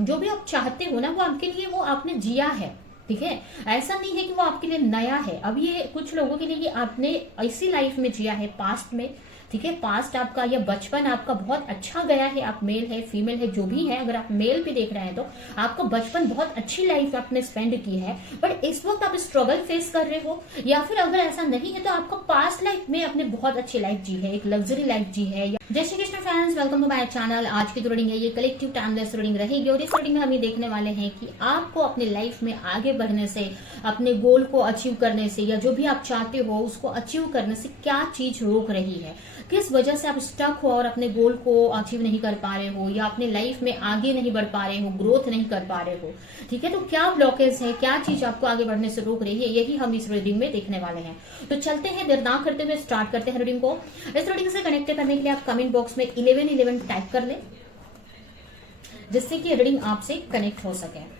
जो भी आप चाहते हो ना वो आपके लिए वो आपने जिया है। ठीक है, ऐसा नहीं है कि वो आपके लिए नया है। अब ये कुछ लोगों के लिए कि आपने ऐसी लाइफ में जिया है पास्ट में। ठीक है, पास्ट आपका या बचपन आपका बहुत अच्छा गया है। आप मेल है फीमेल है जो भी है, अगर आप मेल भी देख रहे हैं तो आपका बचपन बहुत अच्छी लाइफ आपने स्पेंड की है, बट इस वक्त आप स्ट्रगल फेस कर रहे हो। या फिर अगर ऐसा नहीं है तो आपका पास्ट लाइफ में आपने बहुत अच्छी लाइफ जी है, एक लग्जरी लाइफ जी है। जय Shri Krishna friends, welcome to my channel. आज की जो रीडिंग है ये कलेक्टिव टाइमलेस रीडिंग रहेगी और इस रीडिंग में हम ये देखने वाले हैं कि आपको अपनी लाइफ में आगे बढ़ने से, अपने गोल को अचीव करने से या जो भी आप चाहते हो उसको अचीव करने से क्या चीज रोक रही है, किस वजह से आप स्टक हो और अपने गोल को अचीव नहीं कर पा रहे हो या अपने लाइफ में आगे नहीं बढ़ पा रहे हो, ग्रोथ नहीं कर पा रहे हो। ठीक है, तो क्या ब्लॉकेज है, क्या चीज आपको आगे बढ़ने से रोक रही है, यही हम इस रीडिंग में देखने वाले हैं। तो चलते हैं, देर ना करते हुए स्टार्ट करते हैं रीडिंग को। इस रीडिंग से कनेक्ट करने के लिए आप कमेंट बॉक्स में 1111 टाइप कर लें, जिससे कि रीडिंग आपसे कनेक्ट हो सके।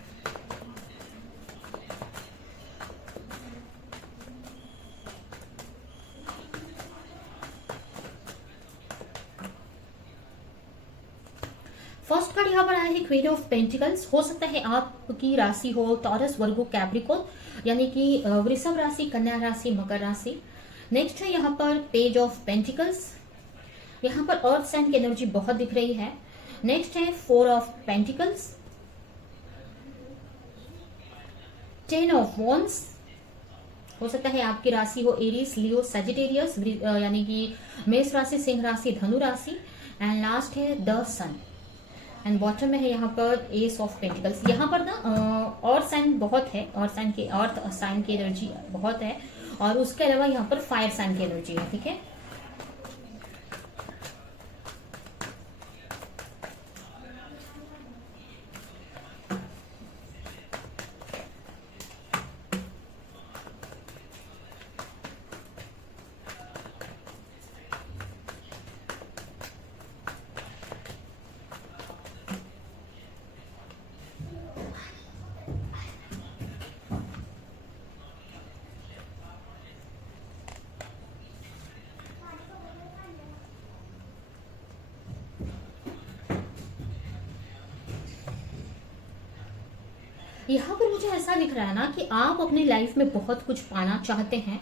फर्स्ट कार्ड यहाँ पर आया है क्वीन ऑफ पेंटिकल्स। हो सकता है आपकी राशि हो टॉरस, वर्गो, कैप्रिकॉर्न, यानी कि वृषभ राशि, कन्या राशि, मकर राशि। नेक्स्ट है यहाँ पर पेज ऑफ पेंटिकल्स। यहाँ पर अर्थ साइन की एनर्जी बहुत दिख रही है। नेक्स्ट है 4 ऑफ पेंटिकल्स, 10 ऑफ वॉन्ड्स। हो सकता है आपकी राशि हो एरीज, लियो, सजिटेरियस, यानी कि मेष राशि, सिंह राशि, धनु राशि। एंड लास्ट है द सन। एंड बॉटम में है यहाँ पर एस ऑफ पेंटिकल्स। यहाँ पर ना और साइन बहुत है, और साइन के अर्थ साइन की एनर्जी बहुत है, और उसके अलावा यहाँ पर फायर साइन की एनर्जी है। ठीक है, यहाँ पर मुझे ऐसा दिख रहा है ना कि आप अपनी लाइफ में बहुत कुछ पाना चाहते हैं,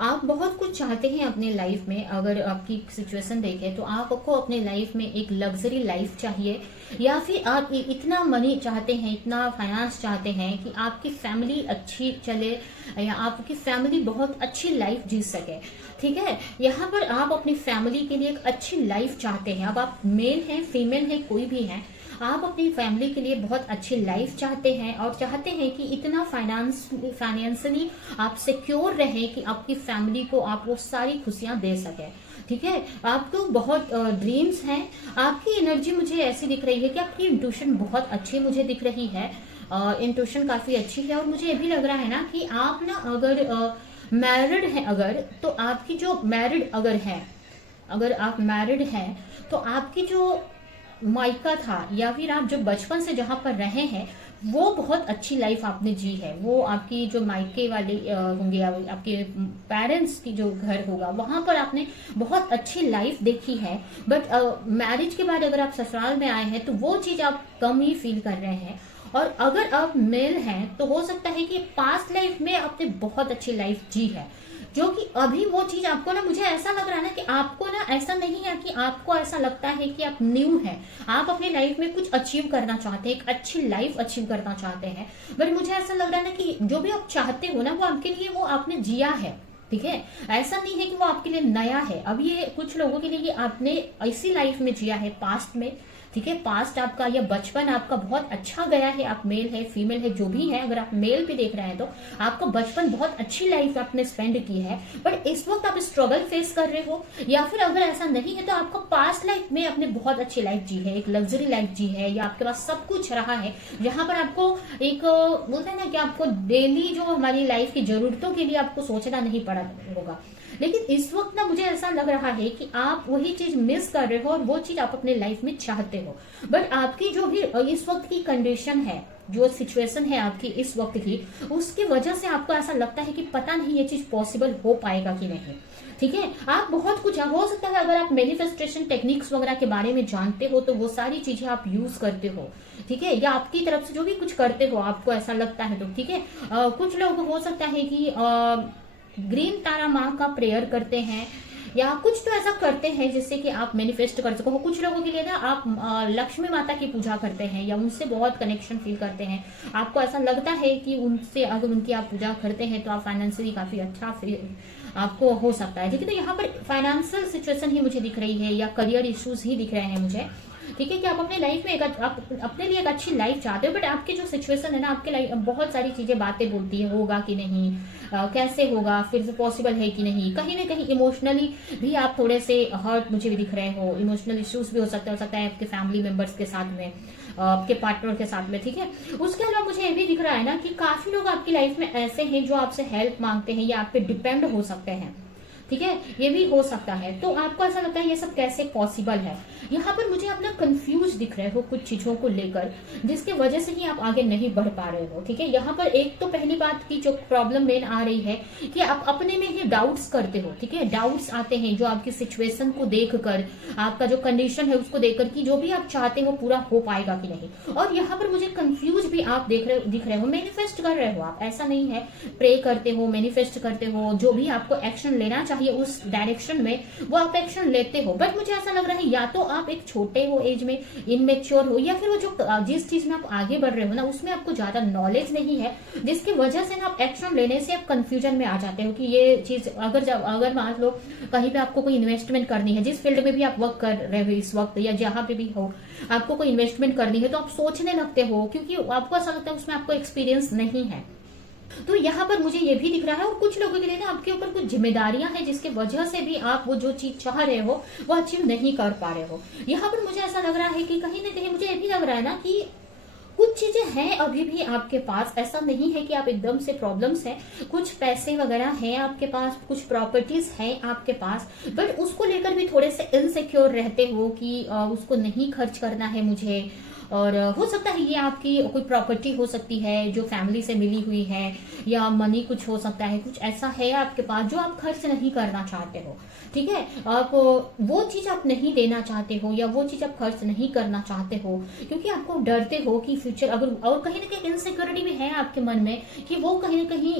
आप बहुत कुछ चाहते हैं अपनी लाइफ में। अगर आपकी सिचुएशन देखें तो आपको अपने लाइफ में एक लग्जरी लाइफ चाहिए, या फिर आप इतना मनी चाहते हैं, इतना फाइनेंस चाहते हैं कि आपकी फैमिली अच्छी चले या आपकी फैमिली बहुत अच्छी लाइफ जी सके। ठीक है, यहाँ पर आप अपनी फैमिली के लिए एक अच्छी लाइफ चाहते हैं। अब आप मेल हैं फीमेल हैं कोई भी है, आप अपनी फैमिली के लिए बहुत अच्छी लाइफ चाहते हैं और चाहते हैं कि इतना फाइनेंशियली आप सिक्योर रहें कि आपकी फैमिली को आप वो सारी खुशियां दे सके। ठीक है, आपको बहुत ड्रीम्स हैं। आपकी एनर्जी मुझे ऐसी दिख रही है कि आपकी इंट्यूशन बहुत अच्छी मुझे दिख रही है, इंट्यूशन काफी अच्छी है। और मुझे ये भी लग रहा है ना कि आप ना अगर मैरिड हैं अगर, तो आपकी जो मैरिड अगर है, अगर आप मैरिड हैं तो आपकी जो मायका था या फिर आप जो बचपन से जहां पर रहे हैं वो बहुत अच्छी लाइफ आपने जी है। वो आपकी जो मायके वाले होंगे, आपके पेरेंट्स की जो घर होगा वहां पर आपने बहुत अच्छी लाइफ देखी है। बट मैरिज के बाद अगर आप ससुराल में आए हैं तो वो चीज आप कम ही फील कर रहे हैं। और अगर आप मेल हैं तो हो सकता है कि पास्ट लाइफ में आपने बहुत अच्छी लाइफ जी है, जो कि अभी वो चीज आपको ना, मुझे ऐसा लग रहा है ना कि आपको ना ऐसा नहीं है कि आपको ऐसा लगता है कि आप न्यू हैं, आप अपनी लाइफ में कुछ अचीव करना चाहते हैं, एक अच्छी लाइफ अचीव करना चाहते हैं। बट मुझे ऐसा लग रहा है ना कि जो भी आप चाहते हो ना वो आपके लिए वो आपने जिया है। ठीक है, ऐसा नहीं है कि वो आपके लिए नया है। अब ये कुछ लोगों के लिए कि आपने ऐसी लाइफ में जिया है पास्ट में। ठीक है, पास्ट आपका या बचपन आपका बहुत अच्छा गया है। आप मेल है फीमेल है जो भी है, अगर आप मेल भी देख रहे हैं तो आपका बचपन बहुत अच्छी लाइफ आपने स्पेंड की है, बट इस वक्त आप स्ट्रगल फेस कर रहे हो। या फिर अगर ऐसा नहीं है तो आपका पास्ट लाइफ में आपने बहुत अच्छी लाइफ जी है, एक लग्जरी लाइफ जी है, या आपके पास सब कुछ रहा है जहां पर आपको एक बोलते हैं ना कि आपको डेली जो हमारी लाइफ की जरूरतों के लिए आपको सोचना नहीं पड़ा होगा। लेकिन इस वक्त ना मुझे ऐसा लग रहा है कि आप वही चीज मिस कर रहे हो और वो चीज आप अपने लाइफ में चाहते हो। बट आपकी जो भी इस वक्त की कंडीशन है, जो सिचुएशन है आपकी इस वक्त की, उसकी वजह से आपको ऐसा लगता है कि पता नहीं ये चीज पॉसिबल हो पाएगा कि नहीं। ठीक है, आप बहुत कुछ हो सकता है, अगर आप मैनिफेस्टेशन टेक्निक्स वगैरह के बारे में जानते हो तो वो सारी चीजें आप यूज करते हो। ठीक है, या आपकी तरफ से जो भी कुछ करते हो आपको ऐसा लगता है तो ठीक है। कुछ लोग हो सकता है कि ग्रीन तारा माँ का प्रेयर करते हैं या कुछ तो ऐसा करते हैं जिससे कि आप मैनिफेस्ट कर सको। कुछ लोगों के लिए ना आप लक्ष्मी माता की पूजा करते हैं या उनसे बहुत कनेक्शन फील करते हैं, आपको ऐसा लगता है कि उनसे अगर उनकी आप पूजा करते हैं तो आप फाइनेंशियली काफी अच्छा आपको हो सकता है। ठीक है, तो यहाँ पर फाइनेंशियल सिचुएशन ही मुझे दिख रही है या करियर इश्यूज ही दिख रहे हैं मुझे। ठीक है, कि आप अपने लाइफ में आप अपने लिए एक अच्छी लाइफ चाहते हो, बट आपके जो सिचुएशन है ना, आपके लाइफ बहुत सारी चीजें बातें बोलती है, होगा कि नहीं, कैसे होगा, फिर से पॉसिबल है कि नहीं। कहीं ना कहीं इमोशनली भी आप थोड़े से हर्ट मुझे भी दिख रहे हो, इमोशनल इश्यूज भी हो सकता है आपके फैमिली मेंबर्स के साथ में, आपके पार्टनर के साथ में। ठीक है, उसके अलावा मुझे ये भी दिख रहा है ना कि काफी लोग आपकी लाइफ में ऐसे हैं जो आपसे हेल्प मांगते हैं या आप पे डिपेंड हो सकते हैं। ठीक है, ये भी हो सकता है। तो आपको ऐसा लगता है ये सब कैसे पॉसिबल है। यहाँ पर मुझे अपना कंफ्यूज दिख रहे हो कुछ चीजों को लेकर, जिसके वजह से ही आप आगे नहीं बढ़ पा रहे हो। ठीक है, यहाँ पर एक तो पहली बात की जो प्रॉब्लम मेन आ रही है कि आप अपने में ही डाउट्स करते हो। ठीक है, डाउट्स आते हैं जो आपकी सिचुएशन को देखकर, आपका जो कंडीशन है उसको देखकर कि जो भी आप चाहते हो पूरा हो पाएगा कि नहीं। और यहाँ पर मुझे कंफ्यूज भी आप दिख रहे हो, मैनिफेस्ट कर रहे हो आप, ऐसा नहीं है, प्रे करते हो, मैनिफेस्ट करते हो, जो भी आपको एक्शन लेना चाहिए उस डायरेक्शन में वो आप एक्शन लेते हो। बट मुझे ऐसा लग रहा है या तो आप एक छोटे हो एज में, इनमेच्योर हो, या फिर वो जो जिस चीज में आप आगे बढ़ रहे हो ना उसमें आपको ज्यादा नॉलेज नहीं है, जिसकी वजह से ना आप एक्शन लेने से आप कंफ्यूजन में आ जाते हो कि ये चीज अगर मान लो कहीं पे आपको कोई इन्वेस्टमेंट करनी है, जिस फील्ड में भी आप वर्क कर रहे हो इस वक्त या जहां पे भी हो, आपको कोई इन्वेस्टमेंट करनी है तो आप सोचने लगते हो क्योंकि आपको ऐसा लगता है उसमें आपको एक्सपीरियंस नहीं है। तो यहाँ पर मुझे ये भी दिख रहा है। और कुछ लोगों के लिए ना आपके ऊपर कुछ जिम्मेदारियां हैं जिसके वजह से भी आप वो जो चीज चाह रहे हो वो अचीव नहीं कर पा रहे हो। यहाँ पर मुझे ऐसा लग रहा है कि कहीं ना कहीं मुझे ये भी लग रहा है ना कि कुछ चीजें हैं अभी भी आपके पास, ऐसा नहीं है कि आप एकदम से प्रॉब्लम्स हैं, कुछ पैसे वगैरह हैं आपके पास, कुछ प्रॉपर्टीज हैं आपके पास, बट उसको लेकर भी थोड़े से इनसिक्योर रहते हो कि उसको नहीं खर्च करना है मुझे। और हो सकता है ये आपकी कोई प्रॉपर्टी हो सकती है जो फैमिली से मिली हुई है, या मनी कुछ हो सकता है, कुछ ऐसा है आपके पास जो आप खर्च नहीं करना चाहते हो। ठीक है, आप वो चीज आप नहीं देना चाहते हो या वो चीज आप खर्च नहीं करना चाहते हो क्योंकि आपको डरते हो कि फ्यूचर अगर, और कहीं ना कहीं इनसिक्योरिटी भी है आपके मन में कि वो कहीं ना कहीं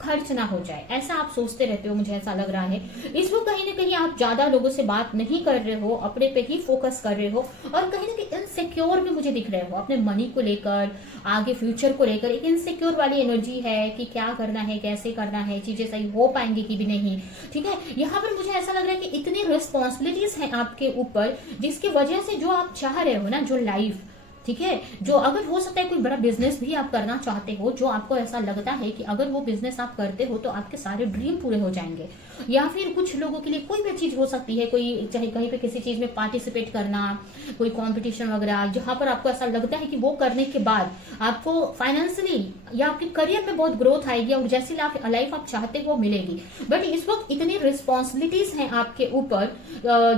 खर्च ना हो जाए, ऐसा आप सोचते रहते हो, मुझे ऐसा लग रहा है। इसमें कहीं ना कहीं आप ज्यादा लोगों से बात नहीं कर रहे हो, अपने पे ही फोकस कर रहे हो और कहीं ना कहीं इनसिक्योर मुझे दिख रहे हो अपने मनी को लेकर, आगे फ्यूचर को लेकर एक इनसिक्योर वाली एनर्जी है कि क्या करना है, कैसे करना है, चीजें सही हो पाएंगी कि भी नहीं। ठीक है, यहाँ पर मुझे ऐसा लग रहा है कि इतनी रिस्पॉन्सिबिलिटीज हैं आपके ऊपर जिसकी वजह से जो आप चाह रहे हो ना, जो लाइफ, ठीक है, जो अगर हो सकता है कोई बड़ा बिजनेस भी आप करना चाहते हो, जो आपको ऐसा लगता है कि अगर वो बिजनेस आप करते हो तो आपके सारे ड्रीम पूरे हो जाएंगे। या फिर कुछ लोगों के लिए कोई भी चीज हो सकती है, कोई चाहे कहीं पे किसी चीज में पार्टिसिपेट करना, कोई कंपटीशन वगैरह, जहां पर आपको ऐसा लगता है कि वो करने के बाद आपको फाइनेंशियली या आपके करियर में बहुत ग्रोथ आएगी और जैसी लाइफ आप चाहते हो मिलेगी। बट इस वक्त इतनी रिस्पॉन्सिबिलिटीज हैं आपके ऊपर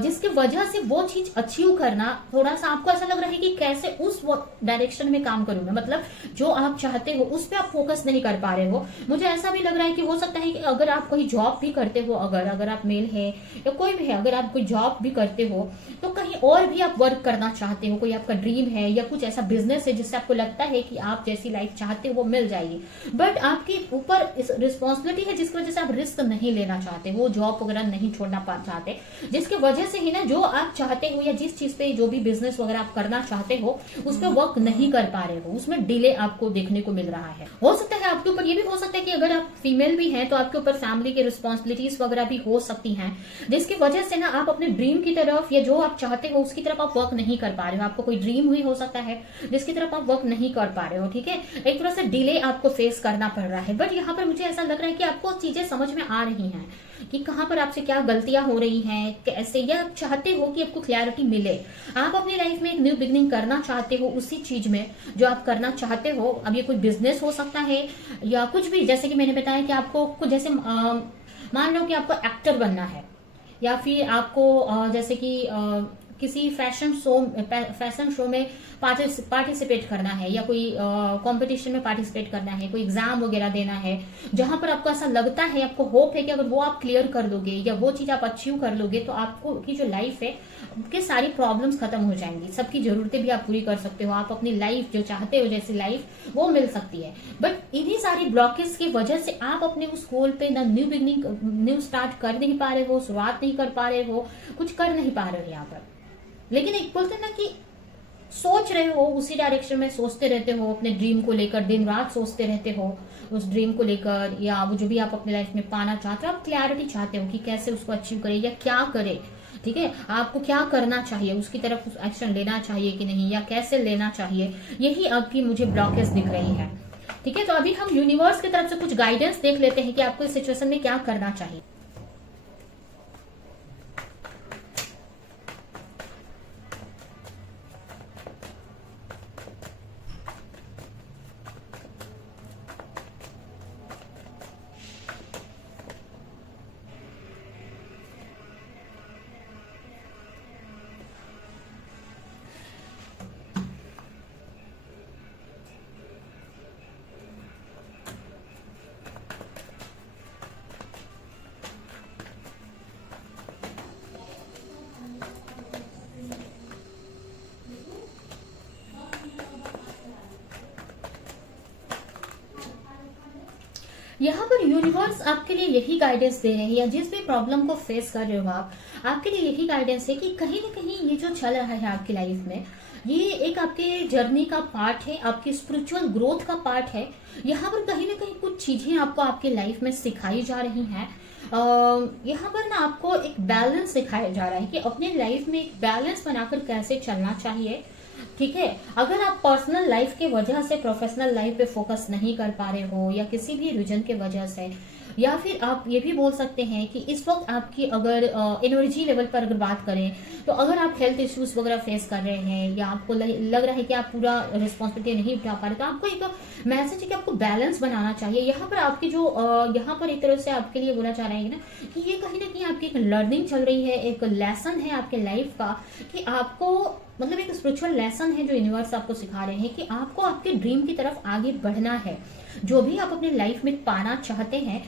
जिसकी वजह से वो चीज अचीव करना थोड़ा सा आपको ऐसा लग रहा है कि कैसे उस डायरेक्शन में काम करूंगा, मतलब जो आप चाहते हो उस पर आप फोकस नहीं कर पा रहे हो। मुझे ऐसा भी लग रहा है कि हो सकता है कि अगर आप कोई जॉब भी करते हो, अगर आप मेल है या कोई भी है, अगर आप कोई जॉब भी करते हो तो कहीं और भी आप वर्क करना चाहते हो, कोई आपका ड्रीम है या कुछ ऐसा बिजनेस है जिससे आपको लगता है कि आप जैसी लाइफ चाहते हो वो मिल जाएगी, बट आपके ऊपर रिस्पॉन्सिबिलिटी है जिसकी वजह से आप रिस्क नहीं लेना चाहते, वो जॉब वगैरह नहीं छोड़ना चाहते, जिसकी वजह से ही ना जो आप चाहते हो या जिस चीज पे जो भी बिजनेस वगैरह आप करना चाहते हो उस पर वर्क नहीं कर पा रहे हो, उसमें डिले आपको देखने को मिल रहा है। हो सकता है आपके ऊपर ये भी हो सकता है कि अगर आप फीमेल भी हैं तो आपके ऊपर फैमिली की रिस्पॉन्सिबिलिटीज वगैरह भी हो सकती हैं, जिसकी वजह से ना आप अपने ड्रीम की तरफ या जो आप चाहते हो उसकी तरफ आप वर्क नहीं कर पा रहे हो। आपको कोई ड्रीम हुई हो सकता है जिसकी तरफ आप वर्क नहीं कर पा रहे हो। ठीक है, एक तरह से डिले आपको फेस करना पड़ रहा है। बट यहाँ पर मुझे ऐसा लग रहा है कि आपको चीजें समझ में आ रही हैं कि कहाँ पर आपसे क्या गलतियां हो रही हैं, कैसे, या आप चाहते हो कि आपको क्लैरिटी मिले, आप अपनी लाइफ में एक न्यू बिगनिंग करना चाहते हो उसी चीज में जो आप करना चाहते हो। अब ये कोई बिजनेस हो सकता है या कुछ भी, जैसे कि मैंने बताया कि आपको कुछ जैसे मान लो कि आपको एक्टर बनना है, या फिर आपको जैसे कि किसी फैशन शो में पार्टिसिपेट करना है, या कोई कंपटीशन में पार्टिसिपेट करना है, कोई एग्जाम वगैरह देना है, जहां पर आपको ऐसा लगता है, आपको होप है कि अगर वो आप क्लियर कर लोगे या वो चीज आप अचीव कर लोगे तो आपको की जो लाइफ है की सारी प्रॉब्लम्स खत्म हो जाएंगी, सबकी जरूरतें भी आप पूरी कर सकते हो, आप अपनी लाइफ जो चाहते हो जैसी लाइफ वो मिल सकती है। बट इन्हीं सारी ब्लॉकेज की वजह से आप अपने उस गोल पे ना न्यू बिगनिंग, न्यू स्टार्ट कर नहीं पा रहे हो, शुरुआत नहीं कर पा रहे हो, कुछ कर नहीं पा रहे हो यहाँ पर। लेकिन एक बोलते ना कि सोच रहे हो, उसी डायरेक्शन में सोचते रहते हो, अपने ड्रीम को लेकर दिन रात सोचते रहते हो उस ड्रीम को लेकर, या वो जो भी आप अपने लाइफ में पाना चाहते हो, आप क्लैरिटी चाहते हो कि कैसे उसको अचीव करें या क्या करें, ठीक है, आपको क्या करना चाहिए, उसकी तरफ एक्शन लेना चाहिए कि नहीं, या कैसे लेना चाहिए, यही आपकी मुझे ब्लॉकेज दिख रही है। ठीक है, तो अभी हम यूनिवर्स की तरफ से कुछ गाइडेंस देख लेते हैं कि आपको इस सिचुएशन में क्या करना चाहिए। यहाँ पर यूनिवर्स आपके लिए यही गाइडेंस दे रहे हैं, या जिस भी प्रॉब्लम को फेस कर रहे हो आप, आपके लिए यही गाइडेंस है कि कहीं ना कहीं ये जो चल रहा है आपकी लाइफ में, ये एक आपके जर्नी का पार्ट है, आपकी स्पिरिचुअल ग्रोथ का पार्ट है। यहाँ पर कहीं ना कहीं कुछ चीजें आपको आपके लाइफ में सिखाई जा रही हैं। यहाँ पर ना आपको एक बैलेंस सिखाया जा रहा है कि अपने लाइफ में एक बैलेंस बनाकर कैसे चलना चाहिए। ठीक है, अगर आप पर्सनल लाइफ के वजह से प्रोफेशनल लाइफ पे फोकस नहीं कर पा रहे हो, या किसी भी रीजन के वजह से, या फिर आप ये भी बोल सकते हैं कि इस वक्त आपकी अगर एनर्जी लेवल पर अगर बात करें तो अगर आप हेल्थ इश्यूज वगैरह फेस कर रहे हैं, या आपको लग रहा है कि आप पूरा रिस्पॉन्सिबिलिटी नहीं उठा पा रहे, तो आपको एक मैसेज है कि आपको बैलेंस बनाना चाहिए। यहाँ पर आपकी जो यहाँ पर एक तरह से आपके लिए बोला जा रहा है ना कि ये कहीं ना कहीं आपकी एक लर्निंग चल रही है, एक लेसन है आपके लाइफ का, कि आपको मतलब एक स्पिरिचुअल लेसन है जो यूनिवर्स आपको सिखा रहे हैं कि आपको आपके ड्रीम की तरफ आगे बढ़ना है। जो भी आप अपने लाइफ में पाना चाहते हैं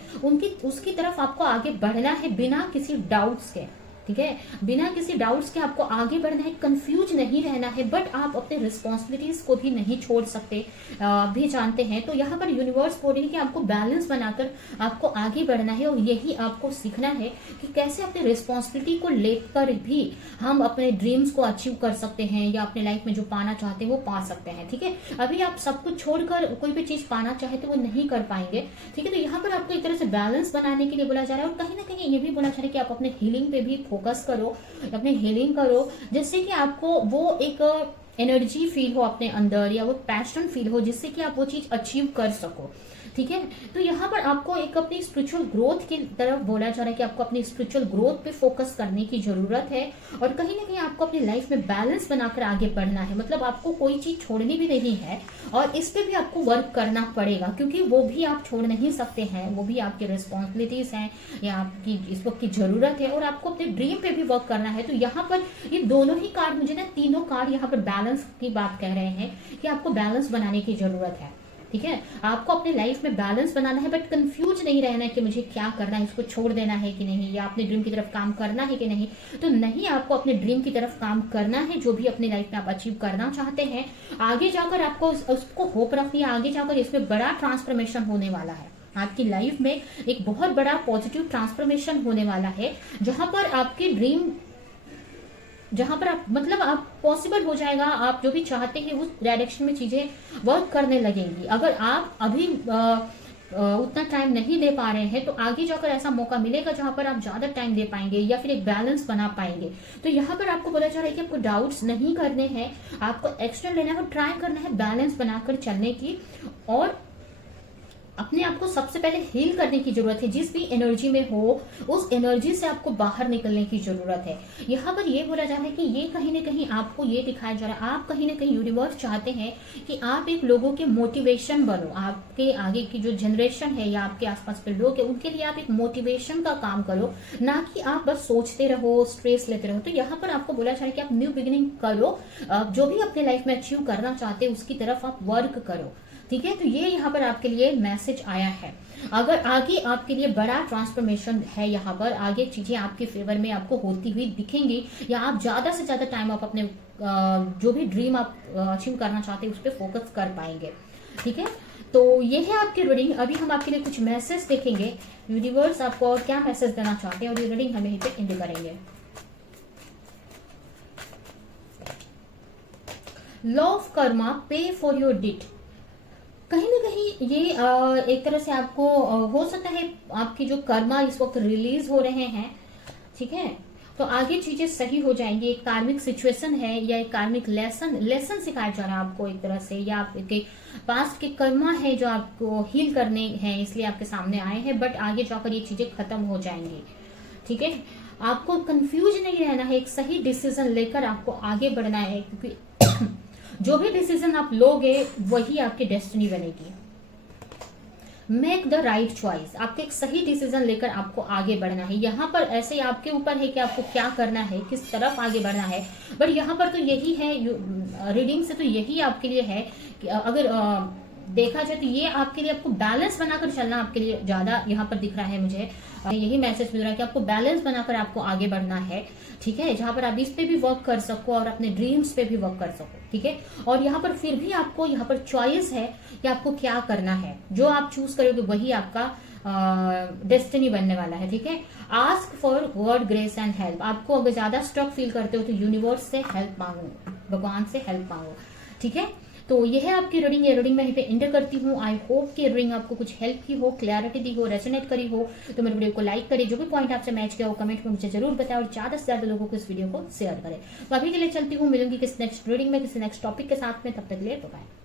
उसकी तरफ आपको आगे बढ़ना है, बिना किसी डाउट्स के। ठीक है, बिना किसी डाउट्स के आपको आगे बढ़ना है, कंफ्यूज नहीं रहना है, बट आप अपने रिस्पॉन्सिबिलिटीज को भी नहीं छोड़ सकते, भी जानते हैं। तो यहाँ पर यूनिवर्स बोल रही है कि आपको बैलेंस बनाकर आपको आगे बढ़ना है, और यही आपको सीखना है कि कैसे अपने रिस्पॉन्सिबिलिटी को लेकर भी हम अपने ड्रीम्स को अचीव कर सकते हैं, या अपने लाइफ में जो पाना चाहते हैं वो पा सकते हैं। ठीक है, अभी आप सब कुछ छोड़कर कोई भी चीज पाना चाहे तो वो नहीं कर पाएंगे। ठीक है, तो यहाँ पर आपको एक तरह से बैलेंस बनाने के लिए बोला जा रहा है, और कहीं ना कहीं ये भी बोला जा रहा है कि आप अपने हीलिंग पे भी फोकस करो, अपने हीलिंग करो, जिससे कि आपको वो एक एनर्जी फील हो अपने अंदर, या वो पैशन फील हो, जिससे कि आप वो चीज अचीव कर सको। ठीक है, तो यहाँ पर आपको एक अपनी स्पिरिचुअल ग्रोथ की तरफ बोला जा रहा है कि आपको अपनी स्पिरिचुअल ग्रोथ पे फोकस करने की जरूरत है, और कहीं ना कहीं आपको अपनी लाइफ में बैलेंस बनाकर आगे बढ़ना है। मतलब आपको कोई चीज छोड़नी भी नहीं है, और इस पे भी आपको वर्क करना पड़ेगा, क्योंकि वो भी आप छोड़ नहीं सकते हैं, वो भी आपकी रिस्पॉन्सिबिलिटीज हैं, या आपकी इस वक्त की जरूरत है, और आपको अपने ड्रीम पे भी वर्क करना है। तो यहाँ पर ये दोनों ही कार्ड, मुझे ना तीनों कार्ड यहाँ पर बैलेंस की बात कह रहे हैं कि आपको बैलेंस बनाने की जरूरत है। ठीक है, आपको अपने लाइफ में बैलेंस बनाना है, बट कंफ्यूज नहीं रहना है कि मुझे क्या करना है, इसको छोड़ देना है कि नहीं, या अपने ड्रीम की तरफ काम करना है कि नहीं। तो नहीं, आपको अपने ड्रीम की तरफ काम करना है, जो भी अपनी लाइफ में आप अचीव करना चाहते हैं। आगे जाकर आपको उसको होप रखनी है, आगे जाकर इसमें बड़ा ट्रांसफॉर्मेशन होने वाला है। आपकी लाइफ में एक बहुत बड़ा पॉजिटिव ट्रांसफॉर्मेशन होने वाला है, जहां पर आपकी ड्रीम, जहां पर आप मतलब आप पॉसिबल हो जाएगा, आप जो भी चाहते हैं उस डायरेक्शन में चीजें वर्क करने लगेंगी। अगर आप अभी उतना टाइम नहीं दे पा रहे हैं, तो आगे जाकर ऐसा मौका मिलेगा जहां पर आप ज्यादा टाइम दे पाएंगे, या फिर एक बैलेंस बना पाएंगे। तो यहाँ पर आपको बोला जा रहा है कि आपको डाउट्स नहीं करने हैं, आपको एक्शन लेना है और ट्राई करना है बैलेंस बनाकर चलने की। और अपने आप को सबसे पहले हील करने की जरूरत है। जिस भी एनर्जी में हो उस एनर्जी से आपको बाहर निकलने की जरूरत है। यहाँ पर ये बोला जा रहा है कि ये कहीं ना कहीं आपको ये दिखाया जा रहा है, आप कहीं ना कहीं यूनिवर्स चाहते हैं कि आप एक लोगों के मोटिवेशन बनो। आपके आगे की जो जनरेशन है या आपके आसपास के लोग हैं उनके लिए आप एक मोटिवेशन का काम करो, ना कि आप बस सोचते रहो, स्ट्रेस लेते रहो। तो यहाँ पर आपको बोला जा रहा है कि आप न्यू बिगिनिंग करो, जो भी अपने लाइफ में अचीव करना चाहते हैं उसकी तरफ आप वर्क करो। ठीक है, तो ये यहाँ पर आपके लिए मैसेज आया है। अगर आगे आपके लिए बड़ा ट्रांसफॉर्मेशन है, यहाँ पर आगे चीजें आपके फेवर में आपको होती हुई दिखेंगी, या आप ज्यादा से ज्यादा टाइम आप अपने जो भी ड्रीम आप अचीव करना चाहते हैं उस पर फोकस कर पाएंगे। ठीक है, तो ये है आपकी रीडिंग। अभी हम आपके लिए कुछ मैसेज देखेंगे, यूनिवर्स आपको और क्या मैसेज देना चाहते हैं, और ये रीडिंग हम यहीं पे एंड करेंगे। लॉ ऑफ कर्मा, पे फॉर योर डिट। कहीं ना कहीं ये एक तरह से आपको हो सकता है आपकी जो कर्मा इस वक्त रिलीज हो रहे हैं। ठीक है, तो आगे चीजें सही हो जाएंगी। एक कार्मिक सिचुएशन है या एक कार्मिक लेसन सिखाया जा रहा है आपको एक तरह से, या आपके पास्ट के कर्मा है जो आपको हील करने हैं इसलिए आपके सामने आए हैं, बट आगे जाकर ये चीजें खत्म हो जाएंगी। ठीक है, आपको कंफ्यूज नहीं रहना है, एक सही डिसीजन लेकर आपको आगे बढ़ना है, क्योंकि जो भी डिसीजन आप लोगे वही आपकी डेस्टिनी बनेगी। मेक द राइट चॉइस, आपको एक सही डिसीजन लेकर आपको आगे बढ़ना है। यहाँ पर ऐसे आपके ऊपर है कि आपको क्या करना है, किस तरफ आगे बढ़ना है, बट यहाँ पर तो यही है, रीडिंग से तो यही आपके लिए है कि अगर देखा जाए तो ये आपके लिए आपको बैलेंस बनाकर चलना आपके लिए ज्यादा यहाँ पर दिख रहा है मुझे। यही मैसेज मिल रहा है कि आपको बैलेंस बनाकर आपको आगे बढ़ना है। ठीक है, जहां पर आप इस पे भी वर्क कर सको और अपने ड्रीम्स पे भी वर्क कर सको। ठीक है, और यहाँ पर फिर भी आपको यहाँ पर चॉइस है कि आपको क्या करना है। जो आप चूज करोगे वही आपका डेस्टिनी बनने वाला है। ठीक है, ask for God grace and help. आपको अगर ज्यादा स्ट्रक फील करते हो तो यूनिवर्स से हेल्प मांगो, भगवान से हेल्प मांगो। ठीक है, तो यह है आपकी रीडिंग। ये रीडिंग मैं यहीं पे एंटर करती हूँ। आई होप कि रीडिंग आपको कुछ हेल्प की हो, क्लैरिटी दी हो, रेजोनेट करी हो। तो मेरे वीडियो को लाइक करें, जो भी पॉइंट आपसे मैच किया हो कमेंट में मुझे जरूर बताएं, और ज्यादा से ज्यादा लोगों को इस वीडियो को शेयर करें। तो अभी के लिए चलती हूँ, मिलूंगी किसी नेक्स्ट रीडिंग में किसी नेक्स्ट टॉपिक के साथ में। तब तक के लिए बाय।